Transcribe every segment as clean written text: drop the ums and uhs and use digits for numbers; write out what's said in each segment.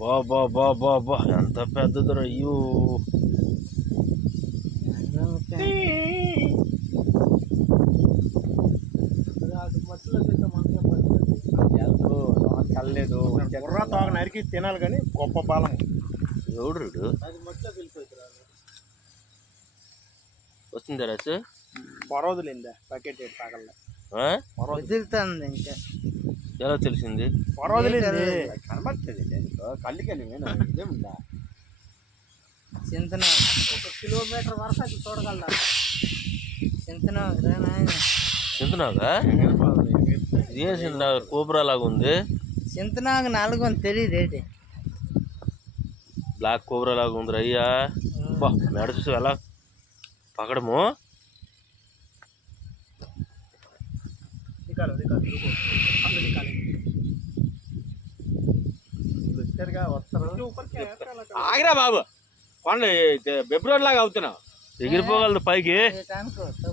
బాబా బాబా బా ఎంత పెద్దదిరా అయ్యో. కలలేదు బుర్ర తోక నరికి తినాలి కానీ గొప్ప బాలం. ఎవడు వస్తుందా రాసు? పొరవదులేందా బకెట్ తాగల వదులుతుంది ఇంకా. ఎలా తెలిసింది? పొరవదులేంది కనబడుతుంది కళ్ళకెళ్ళి ఇదేముందా చింతన 1 కిలోమీటర్ వరకు అది చూడగలరా. చింతనాగా చింతనాగా ఇదేం చింతనా కోబ్రా లాగా ఉంది. చింతనాగా 4 అని తెలియదు ఏంటి. బ్లాక్ కోబ్రా లాగా ఉంది అయ్యా. బా మెడ చూసి ఎలా పగడము. ఆగిరా బాబు కొండ ఫిబ్రవరి లాగా అవుతున్నావు. ఎగిరిపోగలదు పైకి.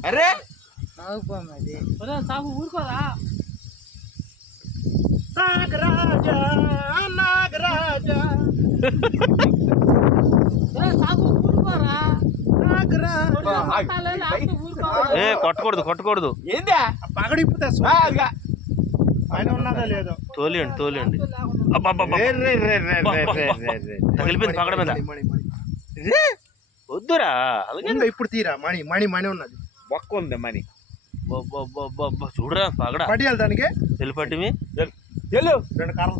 అరే నాగుపోమది ఊరుకోరా. నాగరాజా నాగరాజా ఏ కొట్టకూడదు కొట్టకూడదు. ఏందా పగడిప్పుతా ఆయన ఉన్నదా లేదో తోలియండి తోలియండి. తగిలిపోయింది పగడ మీద. వద్దురా అలాగే ఇప్పుడు తీరా మణి మణి మణి ఉన్నది బొక్క ఉంది మణి. చూడరా పగడ పడియాలి దానికి తెలిపట్టి వెళ్ళు 2 కర్రలు.